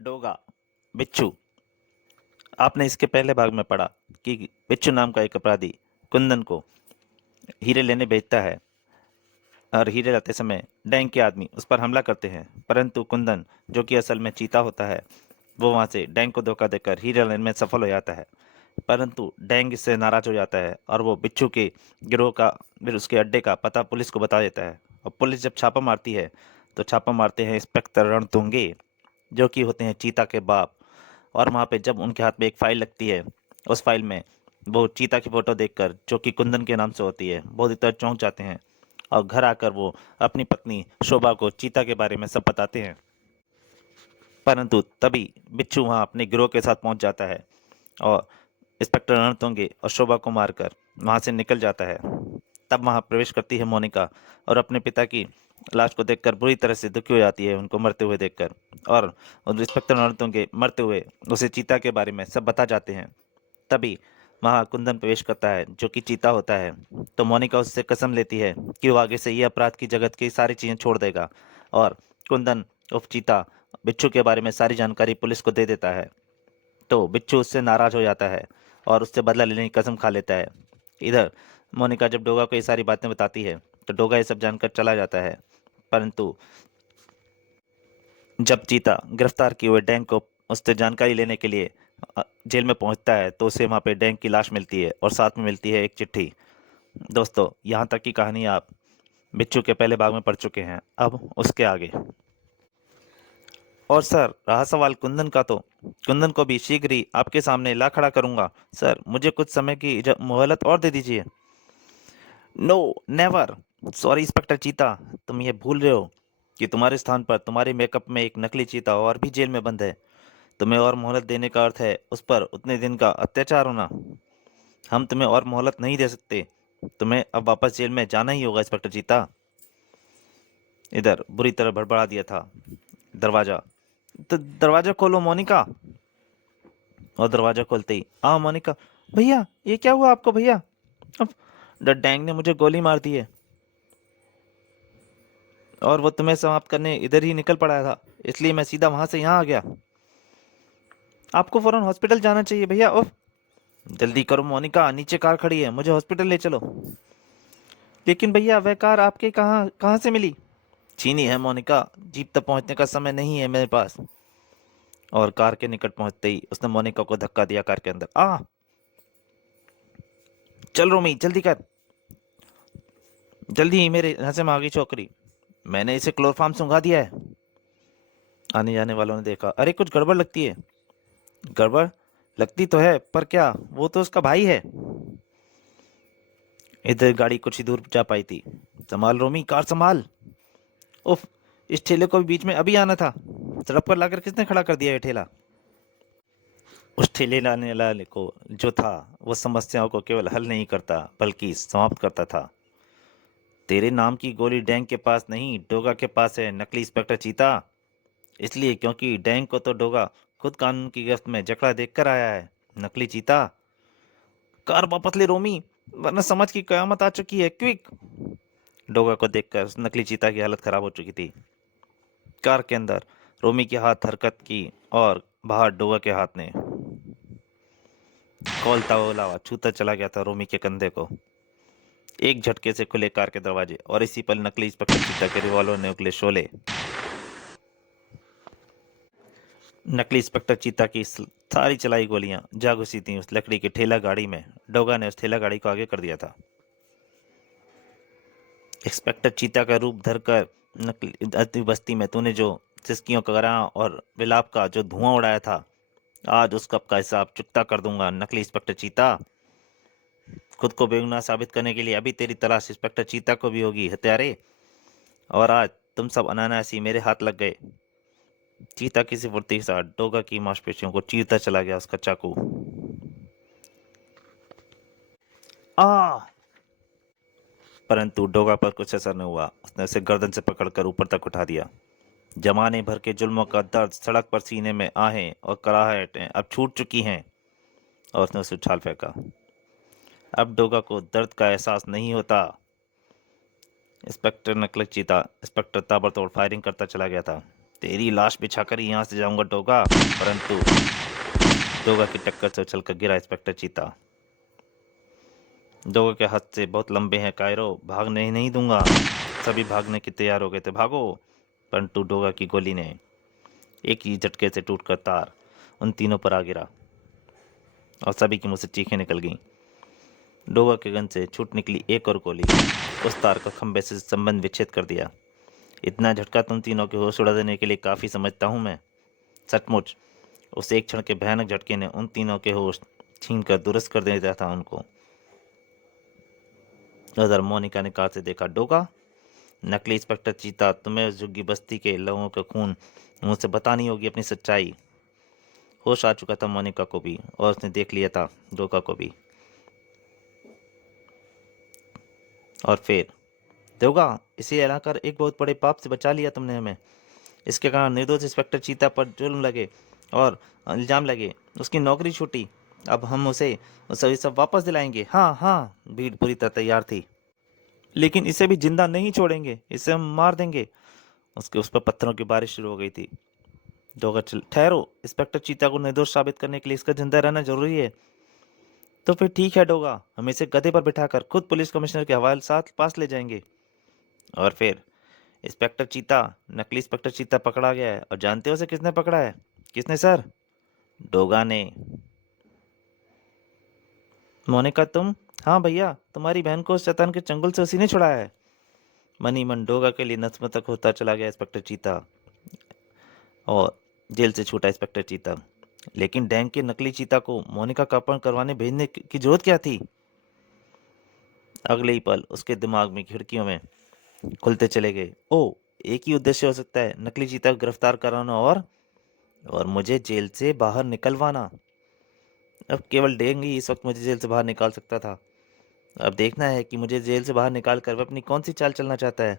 डोगा, बिच्छू। आपने इसके पहले भाग में पढ़ा कि बिच्छू नाम का एक अपराधी कुंदन को हीरे लेने भेजता है और हीरे लाते समय डैंग के आदमी उस पर हमला करते हैं, परंतु कुंदन, जो कि असल में चीता होता है, वो वहां से डैंग को धोखा देकर हीरे लेने में सफल हो जाता है। परंतु डैंग इससे नाराज हो जाता है और वो बिच्छू के गिरोह का, फिर उसके अड्डे का पता पुलिस को बता देता है। और पुलिस जब छापा मारती है तो छापा मारते हैं इंस्पेक्टर रणतुंगे, जो कि होते हैं चीता के बाप। और वहाँ पे जब उनके हाथ में एक फाइल लगती है, उस फाइल में वो चीता की फोटो देखकर, जो कि कुंदन के नाम से होती है, बहुत ही तरह चौंक जाते हैं। और घर आकर वो अपनी पत्नी शोभा को चीता के बारे में सब बताते हैं। परंतु तभी बिच्छू वहाँ अपने गिरोह के साथ पहुंच जाता है और इंस्पेक्टर रणतुंगे और शोभा को मारकर वहाँ से निकल जाता है। तब वहाँ प्रवेश करती है मोनिका और अपने पिता की लाश को देखकर बुरी तरह से दुखी हो जाती है, उनको मरते हुए देखकर। और इंस्पेक्टर रणतुंगे मरते हुए उसे चीता के बारे में सब बता जाते हैं। तभी वहाँ कुंदन प्रवेश करता है, जो कि चीता होता है। तो मोनिका उससे कसम लेती है कि वो आगे से ये अपराध की जगत की सारी चीजें छोड़ देगा। और कुंदन उफ चीता बिच्छू के बारे में सारी जानकारी पुलिस को दे देता है। तो बिच्छू उससे नाराज हो जाता है और उससे बदला लेने की कसम खा लेता है। इधर मोनिका जब डोगा को ये सारी बातें बताती है तो डोगा ये सब जानकर चला जाता है। परंतु जब चीता गिरफ्तार किए हुए डैंग को उससे जानकारी लेने के लिए जेल में पहुंचता है तो उसे वहां पे डैंग की लाश मिलती है और साथ में मिलती है एक चिट्ठी। दोस्तों, यहाँ तक की कहानी आप बिच्छू के पहले भाग में पढ़ चुके हैं, अब उसके आगे। और सर, रहा सवाल कुंदन का, तो कुंदन को भी शीघ्र ही आपके सामने ला खड़ा करूंगा। सर, मुझे कुछ समय की मोहलत और दे दीजिए। No, never. सॉरी इंस्पेक्टर चीता, तुम ये भूल रहे हो कि तुम्हारे स्थान पर तुम्हारे मेकअप में एक नकली चीता और भी जेल में बंद है। तुम्हें और मोहलत देने का अर्थ है उस पर उतने दिन का अत्याचार होना। हम तुम्हें और मोहलत नहीं दे सकते। तुम्हें अब वापस जेल में जाना ही होगा इंस्पेक्टर चीता। इधर बुरी तरह भड़बड़ा दिया था दरवाजा। तो दरवाजा खोलो मोनिका। और दरवाजा खोलते ही, मोनिका। भैया, ये क्या हुआ आपको भैया? अब डैंग ने मुझे गोली मार दी है और वो तुम्हें समाप्त करने इधर ही निकल पड़ा था, इसलिए मैं सीधा वहां से यहाँ आ गया। आपको फौरन हॉस्पिटल जाना चाहिए भैया। उफ, जल्दी करो मोनिका, नीचे कार खड़ी है, मुझे हॉस्पिटल ले चलो। लेकिन भैया, वह कार आपके कहाँ कहाँ से मिली? चीनी है मोनिका, जीप तक पहुंचने का समय नहीं है मेरे पास। और कार के निकट पहुंचते ही उसने मोनिका को धक्का दिया कार के अंदर। चल रोमी, जल्दी कर, जल्दी ही, मेरे यहाँ से मांगी छोकरी। मैंने इसे क्लोरोफार्म सुंघा दिया है। आने जाने वालों ने देखा, अरे कुछ गड़बड़ लगती है। गड़बड़ लगती तो है, पर क्या, वो तो उसका भाई है। इधर गाड़ी कुछ ही दूर जा पाई थी। संभाल रोमी, कार संभाल। उफ, इस ठेले को भी बीच में अभी आना था। सड़क पर लाकर किसने खड़ा कर दिया ये ठेला? उस ठेले लाने वाले को जो था, वो समस्याओं को केवल हल नहीं करता बल्कि समाप्त करता था। तेरे नाम की गोली डैंग के पास नहीं, डोगा के पास है, नकली इंस्पेक्टर चीता। इसलिए क्योंकि डैंग को तो डोगा खुद कानून की गिरफ्त में जकड़ा देखकर आया है। नकली चीता, कार वापस ले रोमी, वरना समझ की कयामत आ चुकी है, क्विक। डोगा को देखकर उस नकली चीता की हालत खराब हो चुकी थी। कार के अंदर रोमी के हाथ हरकत की और बाहर डोगा के हाथ ने खोलता हुआ लावा छूता चला गया था रोमी के कंधे को। एक झटके से खुले कार के दरवाजे और इसी पल नकली इंस्पेक्टर चीता के रिवॉल्वर ने उगले शोले नकली इंस्पेक्टर चीता की सारी चलाई गोलियां जा घुसी थी उस लकड़ी की ठेला गाड़ी में। डोगा ने उस ठेला गाड़ी को आगे कर दिया था। इंस्पेक्टर चीता का रूप धरकर नकली अति बस्ती में तूने जो सिसकियों का गरां और विलाप का जो धुआं उड़ाया था, आज उस कप का हिसाब चुकता कर दूंगा नकली इंस्पेक्टर चीता। खुद को बेगुनाह साबित करने के लिए अभी तेरी तलाश इंस्पेक्टर चीता को भी होगी, हत्यारे। और आज तुम सब अनायासी मेरे हाथ लग गए। चीता किसी फुर्ती के साथ डोगा की मांसपेशियों को चीरता चला गया उसका चाकू। आ परंतु डोगा पर कुछ असर न हुआ। उसने उसे गर्दन से पकड़कर ऊपर तक उठा दिया। जमाने भर के जुल्मों का दर्द सड़क पर सीने में आहें और कराहटें अब छूट चुकी हैं। और उसने उसे उछाल फेंका। अब डोगा को दर्द का एहसास नहीं होता। इंस्पेक्टर नकली चीता इंस्पेक्टर ताबड़तोड़ फायरिंग करता चला गया था। तेरी लाश बिछाकर ही यहाँ से जाऊंगा डोगा। परंतु डोगा की टक्कर से उछलकर गिरा इंस्पेक्टर चीता। डोगा के हाथ से बहुत लंबे हैं कायरो, भागने ही नहीं दूंगा। सभी भागने के तैयार हो गए थे, भागो। परंतु डोगा की गोली ने एक ही झटके से टूटकर तार उन तीनों पर आ गिरा और सभी की मुंह से चीखें निकल गईं। डोगा के गन से छूट निकली एक और गोली उस तार का खंभे से संबंध विच्छेद कर दिया। इतना झटका तुम तीनों के होश उड़ा देने के लिए काफ़ी समझता हूँ मैं। सचमुच उस एक क्षण के भयानक झटके ने उन तीनों के होश छीन कर दुरुस्त कर देता था उनको। उधर मोनिका ने कार से देखा। डोगा, नकली इंस्पेक्टर चीता, तुम्हें उस झुग्गी बस्ती के लोगों का खून मुझसे बतानी होगी अपनी सच्चाई। होश आ चुका था मोनिका को भी और उसने देख लिया था डोगा को भी। और फिर डोगा, इसे एलाकर एक बहुत बड़े पाप से बचा लिया तुमने हमें। इसके कारण निर्दोष इंस्पेक्टर चीता पर जुल्म लगे और इल्जाम लगे, उसकी नौकरी छूटी। अब हम उसे सभी सब वापस दिलाएंगे। हाँ हाँ, भीड़ पूरी तरह तैयार थी। लेकिन इसे भी जिंदा नहीं छोड़ेंगे, इसे हम मार देंगे। उसके उस पर पत्थरों की बारिश शुरू हो गई थी। डोगा, ठहरो, इंस्पेक्टर चीता को निर्दोष साबित करने के लिए इसका जिंदा रहना जरूरी है। तो फिर ठीक है डोगा, हम इसे गधे पर बिठाकर खुद पुलिस कमिश्नर के हवाले साथ पास ले जाएंगे। और फिर इंस्पेक्टर चीता, नकली इंस्पेक्टर चीता पकड़ा गया है। और जानते हो उसे किसने पकड़ा है? किसने सर? डोगा ने। मोनिका, तुम? हाँ भैया, तुम्हारी बहन को उस शैतान के चंगुल से उसी ने छुड़ाया है। मनी मन डोगा के लिए नतमस्तक होता चला गया इंस्पेक्टर चीता और जेल से छूटा इंस्पेक्टर चीता। लेकिन डैंग के नकली चीता को मोनिका का अपहरण करवाने भेजने की जरूरत क्या थी? अगले ही पल उसके दिमाग में खिड़कियों में खुलते चले गए। ओ, एक ही उद्देश्य हो सकता है, नकली चीता को गिरफ्तार कराना और मुझे जेल से बाहर निकलवाना। अब केवल डेंग ही इस वक्त मुझे जेल से बाहर निकाल सकता था। अब देखना है कि मुझे जेल से बाहर निकाल कर वह अपनी कौन सी चाल चलना चाहता है।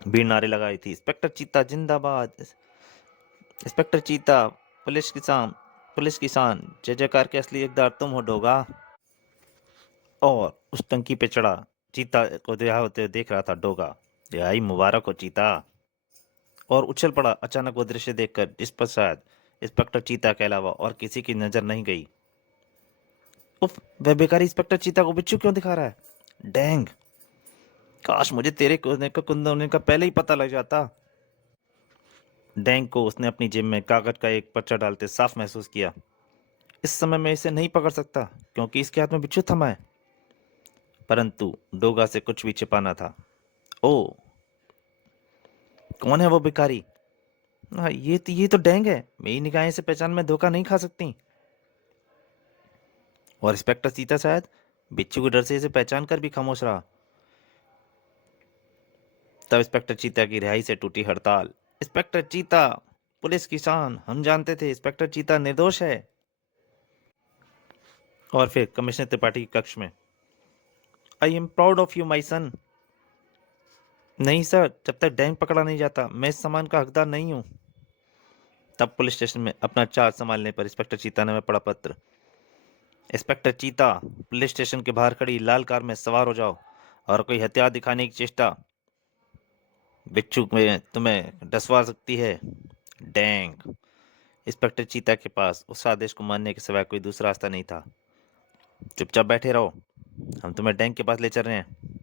भीड़ नारे लगाई थी, इंस्पेक्टर चीता जिंदाबाद, इंस्पेक्टर चीता, पुलिस किसान, जय जयकार के असली हकदार तुम हो डोगा। और उस टंकी पे चढ़ा चीता को रिहा होते हुए देख रहा था डोगा। रिहाई मुबारक हो चीता। और उछल पड़ा अचानक वो दृश्य देखकर जिस पर शायद इंस्पेक्टर चीता के अलावा और किसी की नजर नहीं गई। उफ, वह बेकारी इंस्पेक्टर चीता को बिच्छू क्यों दिखा रहा है? डैंग, काश मुझे तेरे कोने का कुंदा होने का पहले ही पता लग जाता। डैंग को उसने अपनी जेब में कागज का एक पर्चा डालते साफ महसूस किया। इस समय मैं इसे नहीं पकड़ सकता क्योंकि इसके हाथ में बिच्छू थमा है। परंतु डोगा से कुछ भी छिपाना था। ओ, कौन है वो भिखारी? हाँ, ये तो डैंग है। मेरी निगाहें से पहचान में धोखा नहीं खा सकती। और इंस्पेक्टर सीता शायद बिच्छू के डर से इसे पहचान कर भी खामोश रहा। तब इंस्पेक्टर चीता की रिहाई से टूटी हड़ताल। इंस्पेक्टर चीता, पुलिस किसान, हम जानते थे इंस्पेक्टर चीता निर्दोष है। और फिर कमिश्नर त्रिपाठी के कक्ष में, I am proud of you my son. नहीं सर, जब तक डैंग पकड़ा नहीं जाता मैं इस सामान का हकदार नहीं हूँ। तब पुलिस स्टेशन में अपना चार्ज संभालने पर इंस्पेक्टर चीता ने में पढ़ा पत्र। इंस्पेक्टर चीता, पुलिस स्टेशन के बाहर खड़ी लाल कार में सवार हो जाओ और कोई हथियार दिखाने की चेष्टा बिच्छू में तुम्हें डसवा सकती है। डैंग। इंस्पेक्टर चीता के पास उस आदेश को मानने के सिवाय कोई दूसरा रास्ता नहीं था। चुपचाप बैठे रहो, हम तुम्हें डैंग के पास ले चल रहे हैं।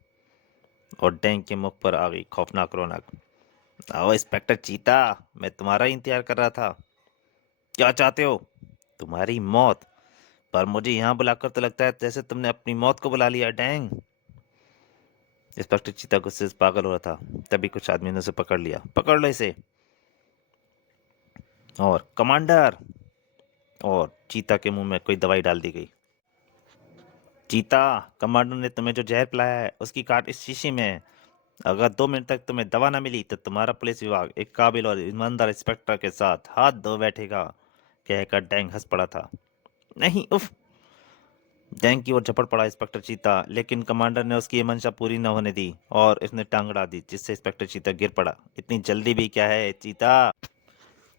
और डैंग के मुख पर आ गई खौफनाक रौनक। आओ इंस्पेक्टर चीता, मैं तुम्हारा ही इंतजार कर रहा था। क्या चाहते हो? तुम्हारी मौत। पर मुझे यहाँ बुलाकर तो लगता है जैसे तुमने अपनी मौत को बुला लिया। डैंग। इंस्पेक्टर चीता गुस्से से पागल हो रहा था। तभी कुछ आदमी ने उसे पकड़ लिया। पकड़ लो इसे। और कमांडर। और चीता के मुंह में कोई दवाई डाल दी गई। चीता, कमांडर ने तुम्हें जो जहर पिलाया है उसकी काट इस शीशी में है। अगर 2 मिनट तक तुम्हें दवा न मिली तो तुम्हारा पुलिस विभाग एक काबिल और ईमानदार इंस्पेक्टर के साथ हाथ धो बैठेगा। कहकर डैंग हंस पड़ा था। नहीं, उफ। डैंग की ओर झपट पड़ा इंस्पेक्टर चीता, लेकिन कमांडर ने उसकी ये मंशा पूरी न होने दी और इसने टांग अड़ा दी, जिससे इंस्पेक्टर चीता गिर पड़ा। इतनी जल्दी भी क्या है चीता?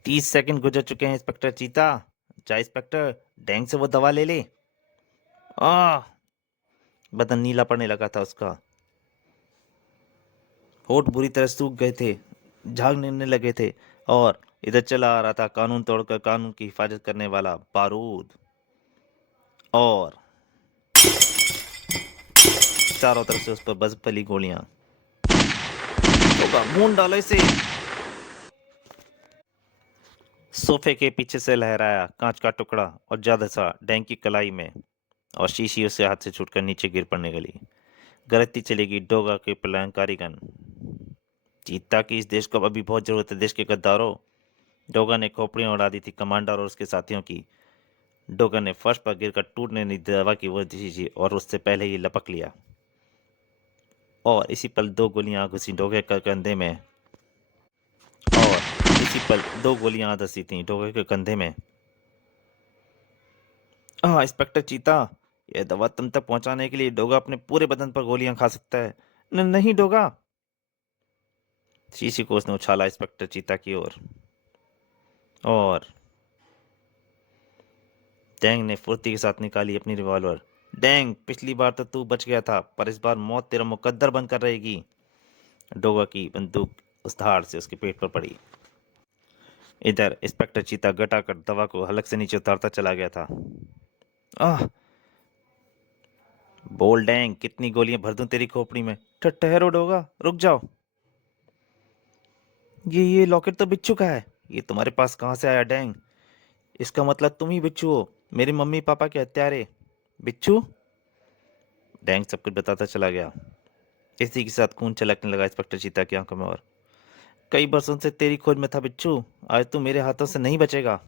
30 सेकंड गुजर चुके हैं इंस्पेक्टर चीता। जा इंस्पेक्टर, डैंग से वो दवा ले ले। आ बदन नीला पड़ने लगा था उसका। होठ बुरी तरह सूख गए थे। झागने लगे थे और इधर चला आ रहा था कानून तोड़कर कानून की हिफाजत करने वाला बारूद। और चारों तरफ से उस पर बस पली गोलियां। होगा मून डालो इसे। सोफे के पीछे से लहराया कांच का टुकड़ा और ज्यादा सा डैंग की कलाई में, और शीशी उसके हाथ से छूटकर नीचे गिर पड़ने लगी। गरजती चलेगी डोगा के पलायनकारी गन। चीता की इस देश को अब अभी बहुत जरूरत है देश के गद्दारों। डोगा ने खोपड़ियां उड़ा दी थी कमांडर और उसके साथियों की। डोगा ने फर्श पर गिरकर टूटने नहीं दवा की वो शीशी और उससे पहले ही लपक लिया। और इसी पल दो गोलियां घुसी डोगे के कंधे में। और इसी पल दो गोलियां धंसी थी डोगे के कंधे में। इंस्पेक्टर चीता, यह दवा तुम तक पहुंचाने के लिए डोगा अपने पूरे बदन पर गोलियां खा सकता है। नहीं डोगा। शीशी को उसने उछाला इंस्पेक्टर चीता की ओर। और डैंग ने फुर्ती के साथ निकाली अपनी रिवॉल्वर। डैंग, पिछली बार तो तू बच गया था, पर इस बार मौत तेरा मुकद्दर बनकर रहेगी। डोगा की बंदूक उस धार से उसके पेट पर पड़ी। इधर इंस्पेक्टर चीता घटाकर दवा को हलक से नीचे उतारता चला गया था। आह! बोल डैंग, कितनी गोलियां भर दूं तेरी खोपड़ी में? ठहरो डोगा, रुक जाओ। ये लॉकेट तो बिच्छू का है। ये तुम्हारे पास कहाँ से आया डैंग? इसका मतलब तुम ही बिच्छू हो, मेरे मम्मी पापा के हत्यारे। बिच्छू? डैंग सब कुछ बताता चला गया। इसी के साथ खून छलकने लगा इंस्पेक्टर चीता की आंखों में। और कई बरसों से तेरी खोज में था बिच्छू, आज तू मेरे हाथों से नहीं बचेगा।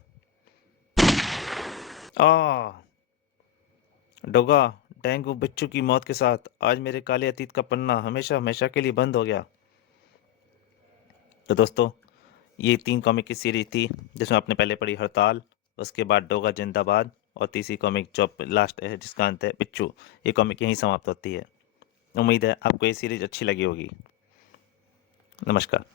आ डोगा, डैंग और बिच्छू की मौत के साथ आज मेरे काले अतीत का पन्ना हमेशा हमेशा के लिए बंद हो गया। तो दोस्तों, ये 3 कॉमिक की सीरीज थी जिसमें आपने पहले पढ़ी हड़ताल, उसके बाद डोगा जिंदाबाद, और तीसरी कॉमिक जो लास्ट है जिसका अंत है बिच्छू। ये कॉमिक यहीं समाप्त होती है। उम्मीद है आपको ये सीरीज अच्छी लगी होगी। नमस्कार।